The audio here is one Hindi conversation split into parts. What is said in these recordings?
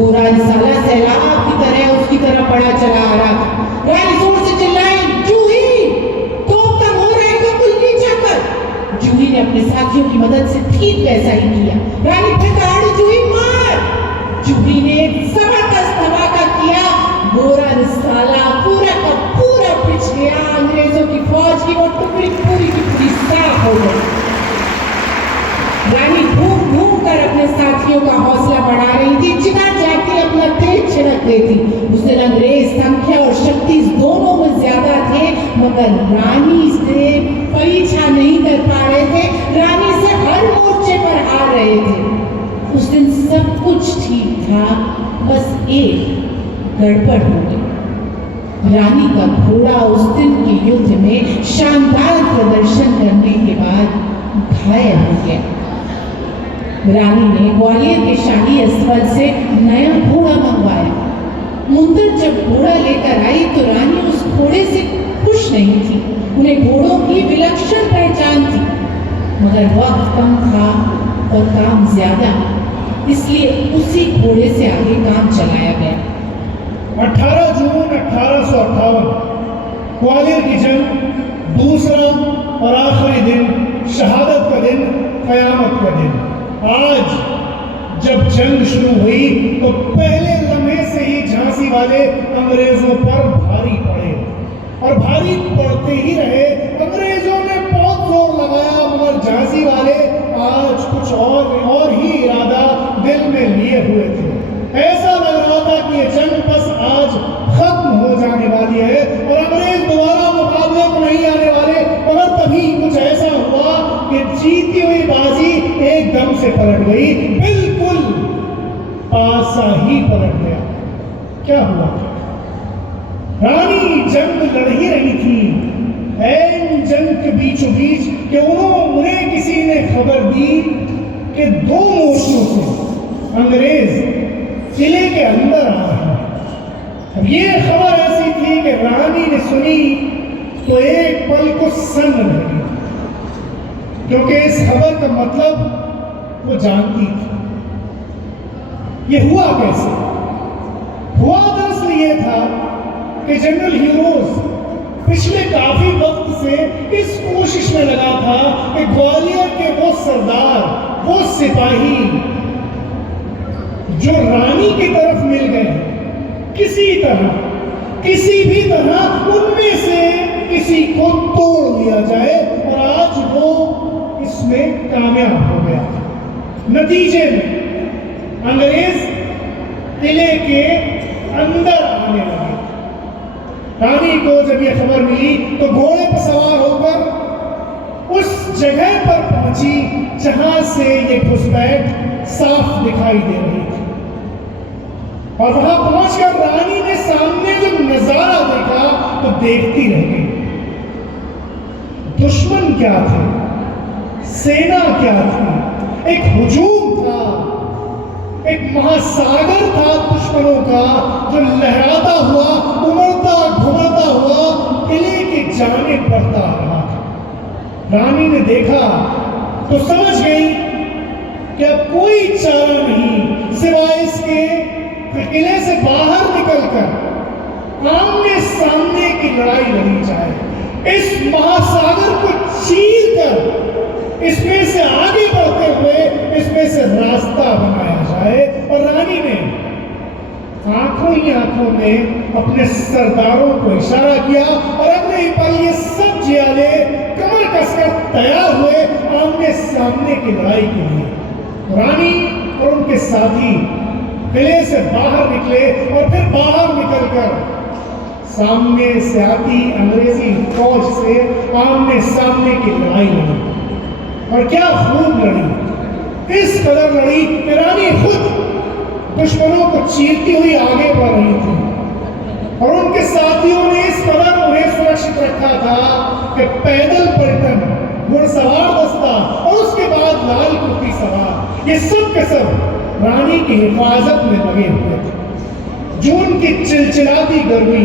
गोरा रिसाला सैलाब की तरह उसकी तरफ बढ़ा चला आ रहा था। रानी जोर से चिल्लाई, जूही तोप तक हो रहे तो कुल नीचे कर। जूही ने अपने साथियों की मदद से ठीक वैसा ही किया। रानी फिर दहाड़ी, जूही मार। जूही ने जबरदस्त धमाका किया। गोरा रिसाला पूरा का पूरा पिछ गया। अंग्रेजों की फौज की वो टुकड़ी पूरी की पूरी साफ हो गई। रानी घूम घूम कर अपने साथियों का हौसला बढ़ा रही थी, चिता जाके अपना तेज छिड़क रही थी। उस दिन अंग्रेज संख्या और शक्ति दोनों में ज्यादा थे, मगर रानी से पीछा नहीं कर पा रहे थे। रानी से हर मोर्चे पर हार रहे थे। उस दिन सब कुछ ठीक था, बस एक गड़बड़ हो गई। रानी का घोड़ा उस दिन के युद्ध में शानदार प्रदर्शन करने के बाद घायल हो गया। रानी ने ग्वालियर के शाही अस्तबल से नया घोड़ा मंगवाया। मुंदर जब घोड़ा लेकर आई तो रानी उस घोड़े से खुश नहीं थी। उन्हें घोड़ों की विलक्षण पहचान थी, मगर वक्त कम था और काम ज्यादा, इसलिए उसी घोड़े से आगे काम चलाया गया। 18 जून 1858 ग्वालियर की जंग, दूसरा और आखिरी दिन, शहादत का दिन, कयामत का दिन। आज जब जंग शुरू हुई तो पहले लम्हे से ही झांसी वाले अंग्रेजों पर भारी पड़े और भारी पड़ते ही रहे। अंग्रेजों ने बहुत जोर लगाया, मगर झांसी वाले आज कुछ और ही इरादा दिल में लिए हुए थे। ऐसा लग रहा था कि ये जंग बस आज खत्म हो जाने वाली है और अंग्रेज दोबारा मुकाबले को नहीं आने वाले। मगर तभी कुछ ऐसा हुआ कि जीती हुई बाजी एकदम से पलट गई, बिल्कुल पासा ही पलट गया। क्या हुआ? रानी जंग लड़ ही रही थी। ऐन जंग के बीचों बीच कि उन्हें किसी ने खबर दी कि 2 मोर्चों से अंग्रेज किले के अंदर आ रहे हैं। अब ये खबर ऐसी थी कि रानी ने सुनी तो एक पल को सन्न रह गई, क्योंकि इस खबर का मतलब वो जानती थी। ये हुआ कैसे? हुआ दरअसल ये था कि जनरल ह्यूरोज पिछले काफी वक्त से इस कोशिश में लगा था कि ग्वालियर के वो सरदार, वो सिपाही जो रानी की तरफ मिल गए, किसी भी तरह उनमें से किसी को तोड़ लिया जाए, और आज वो इसमें कामयाब हो गया। नतीजे में अंग्रेज किले के अंदर आने लगे। रानी को जब यह खबर मिली तो घोड़े पर सवार होकर उस जगह पर पहुंची जहां से ये घुसपैठ साफ दिखाई दे रही थी, और वहां पहुंचकर रानी ने सामने जो नजारा देखा तो देखती रह गई। दुश्मन क्या थे, सेना क्या थी, एक हुजूम था, एक महासागर था दुश्मनों का जो लहराता हुआ, उमड़ता घुमड़ता हुआ किले के जाने बढ़ता रहा था। रानी ने देखा तो समझ गई कि अब कोई चारा नहीं सिवाय इसके किले से बाहर निकलकर आमने सामने की लड़ाई लड़ी जाए। इस महासागर को चीर कर इसमें से आगे बढ़ते हुए इसमें से रास्ता बनाया जाए। और रानी ने आंखों ही आंखों में अपने सरदारों को इशारा किया, और अगले ही पल ये सब जियाले कमर कसकर तैयार हुए आमने सामने की लड़ाई के लिए। रानी और उनके साथी किले से बाहर निकले, और फिर बाहर निकलकर सामने से आती अंग्रेजी फौज से आमने सामने की लड़ाई लड़ी। और क्या खूब लड़ी, इस कदर लड़ी कि रानी खुद दुश्मनों को चीरती हुई आगे बढ़ रही थी, और उनके साथियों ने इस कदर उन्हें सुरक्षित रखा था कि पैदल पलटन, घुड़सवार दस्ता और उसके बाद लाल कुर्ती सवार, ये सब के सब रानी की हिफाजत में लगे हुए थे। जून की चिलचिलाती गर्मी,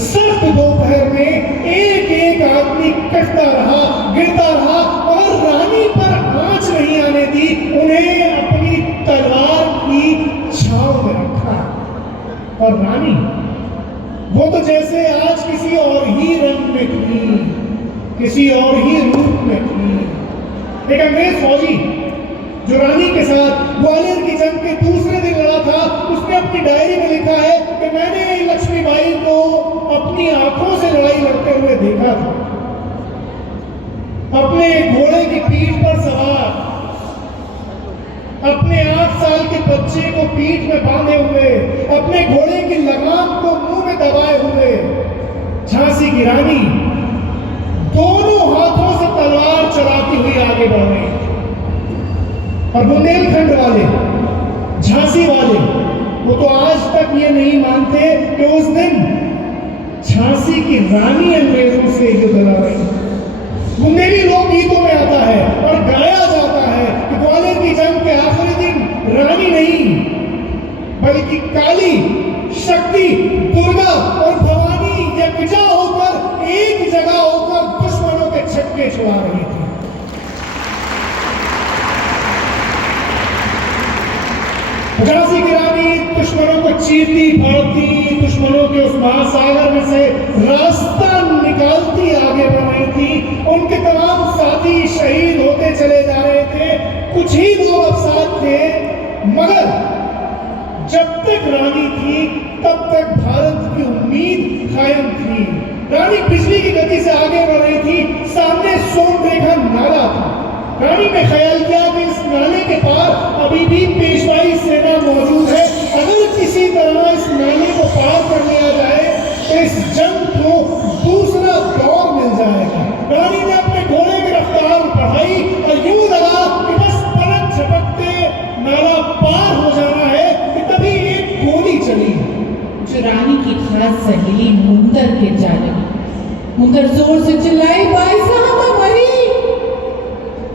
सख्त दोपहर में एक एक आदमी कटता रहा, गिरता रहा, और रानी पर आंच नहीं आने दी। उन्हें अपनी तलवार की छांव में रखा। रानी वो तो जैसे आज किसी और ही रंग में थी, किसी और ही रूप में थी। एक अंग्रेज फौजी जो रानी के साथ ग्वालियर की जंग के दूसरे दिन लड़ा था, उसने अपनी डायरी में लिखा है कि मैंने लक्ष्मीबाई को अपनी आंखों से लड़ाई लड़ते हुए देखा था। अपने घोड़े की पीठ पर सवार, अपने 8 साल के बच्चे को पीठ में बांधे हुए, अपने घोड़े की लगाम को मुंह में दबाए हुए झांसी की रानी दोनों हाथों से तलवार चलाती हुई आगे बढ़ रही थी। और बुंदेलखंड वाले, झांसी वाले, वो तो आज तक ये नहीं मानते कि उस दिन झांसी की रानी अंग्रेजों से युद्ध लड़ रही। बुंदेली लोकगीतों में आता है और गाया जाता है कि ग्वालियर की जंग के आखिरी दिन रानी नहीं बल्कि काली, शक्ति, दुर्गा और भवानी यकजा होकर एक जगह होकर दुश्मनों के छक्के छुड़ा रही थी। झांसी की रानी दुश्मनों को चीरती फाड़ती, दुश्मनों के उस महासागर में से रास्ता निकालती आगे बढ़ रही थी। उनके तमाम साथी शहीद होते चले जा रहे थे, कुछ ही लोग अब साथ थे, मगर जब तक रानी थी तब तक भारत की उम्मीद कायम थी। रानी बिजली की गति से आगे बढ़ रही थी, सामने सोन रेखा नाला था। रानी ने ख्याल किया कि इस नाले के पार अभी भी पेशवाई सेना मौजूद है, अगर किसी तरह इस नाले को पार कर लिया जाए तो इस जंग को दूसरा दौर मिल जाएगा। रानी ने अपने घोड़े की रफ्तार बढ़ाई और यूं लगा कि बस पलक झपकते नाला पार हो जाना है कि तभी एक गोली चली जो रानी की खास सहेली मुंदर के जा लगी। मुंदर जोर से चिल्लाई, भाई साहब मैं मरी।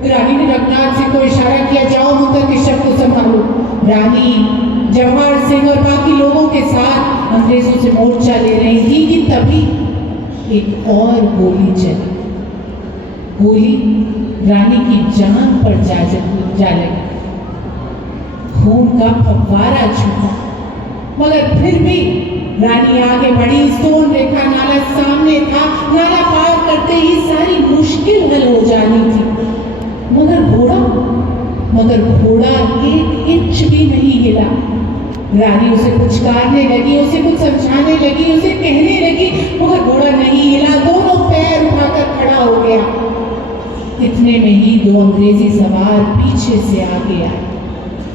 रानी ने रघुनाथ सिंह को इशारा किया, जाओ मुंदर के शव को संभालो। रानी जवाहर सिंह और बाकी लोगों के साथ अंग्रेजों से मोर्चा ले रही थी कि तभी एक और गोली चली। गोली रानी की जान पर जा लगी। खून का फव्वारा छूटा, मगर फिर भी रानी आगे बढ़ी। सोन रेखा नाला सामने था, नाला पार करते ही सारी मुश्किल हल हो जानी थी। मगर घोड़ा एक इंच भी नहीं हिला। रानी उसे पुचकारने लगी, उसे कुछ समझाने लगी, उसे कहने लगी, मगर घोड़ा नहीं हिला। दोनों पैर उठाकर खड़ा हो गया। इतने में ही 2 अंग्रेजी सवार पीछे से आगे आए।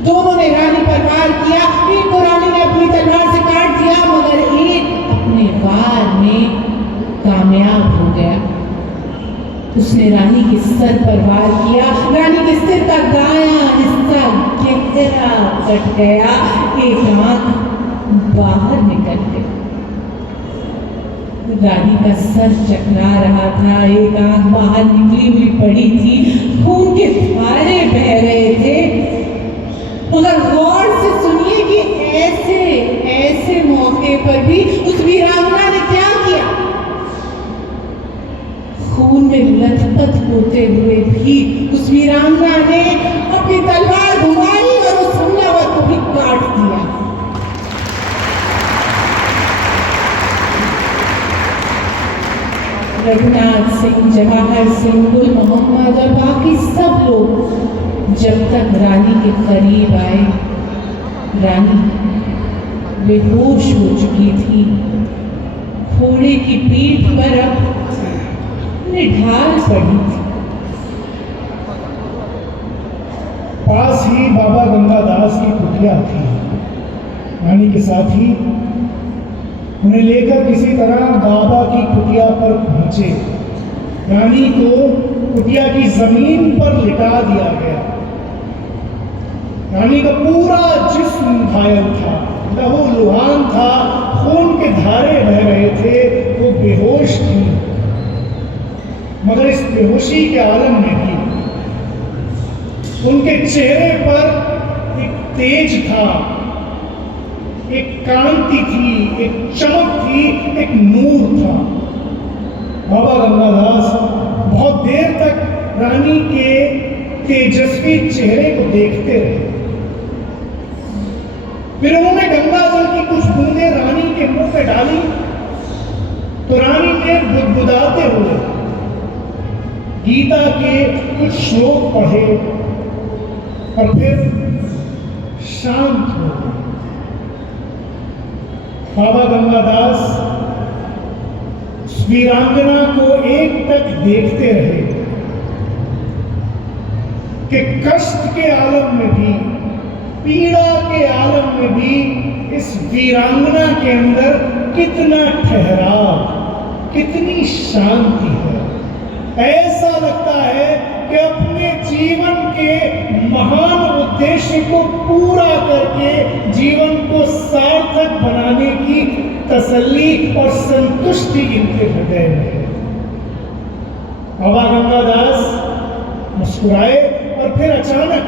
दोनों ने रानी पर वार किया। एक को रानी ने अपनी तलवार से काट दिया, मगर एक अपने वार में कामयाब हो गया। उसने रानी के सर पर वार किया। रानी के सिर का दायां हिस्सा गहरा कट गया, एक आंख बाहर निकल गई। रानी का सर चकरा रहा था, एक आंख बाहर निकली हुई पड़ी थी, खून के धारे बह रहे थे। मगर गौर से सुनिए कि ऐसे मौके पर भी उस वीरांगना ने क्या किया। खून में लथपथ होते हुए भी उस वीरांगना ने अपनी तलवार घुमाई और उस हमलावर को भी काट दिया। रघुनाथ सिंह, जवाहर सिंह, गुल मोहम्मद और बाकी सब लोग जब तक रानी के करीब आए, रानी बेहोश हो चुकी थी। घोड़े की पीठ पर अब ढाल पड़ी थी। पास ही बाबा गंगादास की कुटिया थी। रानी के साथी उन्हें लेकर किसी तरह बाबा की कुटिया पर पहुंचे। रानी को कुटिया की जमीन पर लिटा दिया गया। रानी का पूरा जिस्म घायल था, लहू लुहान था, खून के धारे बह रहे थे, वो बेहोश थी। मगर इस बेहोशी के आलम में भी उनके चेहरे पर एक तेज था, एक कांति थी, एक चमक थी, एक नूर था। बाबा गंगादास बहुत देर तक रानी के तेजस्वी चेहरे को देखते रहे। फिर उन्होंने गंगा जल की कुछ बूंदें रानी के मुंह में डाली तो रानी ने बुदबुदाते हुए गीता के कुछ श्लोक पढ़े और फिर शांत हो गए। बाबा गंगादास वीरांगना को एक तक देखते रहे कि कष्ट के आलम में भी, पीड़ा के आलम में भी इस वीरांगना के अंदर कितना ठहराव, कितनी शांति है। ऐसा लगता है कि अपने जीवन के महान उद्देश्य को पूरा करके जीवन को सार्थक बनाने की तसल्ली और संतुष्टि इनके हृदय में है। बाबा गंगादास मुस्कुराए और फिर अचानक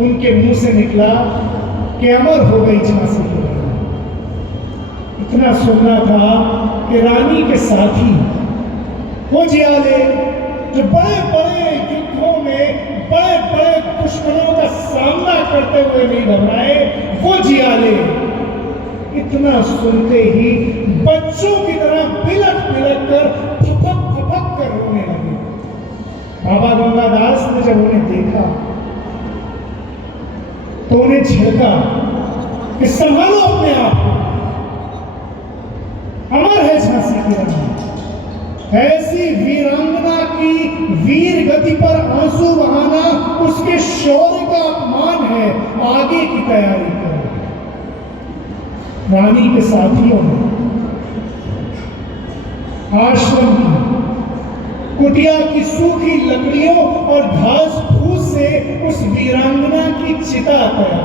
उनके मुंह से निकला कि अमर हो गई झांसी की रानी। इतना सुनना था कि रानी के साथी वो जियाले जो बड़े बड़े युद्धों में बड़े बड़े दुश्मनों का सामना करते हुए नहीं घबराए, वो जियाले इतना सुनते ही बच्चों की तरह बिलक बिलक कर फपक फपक कर रोने लगे। बाबा गंगादास ने जब उन्हें देखा तो उन्हें झिड़का कि संभालो अपने आप को, अमर है झांसी की रानी। ऐसी वीरांगना की वीर गति पर आंसू बहाना उसके शौर्य का अपमान है। आगे की तैयारी करो। रानी के साथियों ने आश्रम की कुटिया की सूखी लकड़ियों और घास फूस से उस वीरांगना की चिता तैयार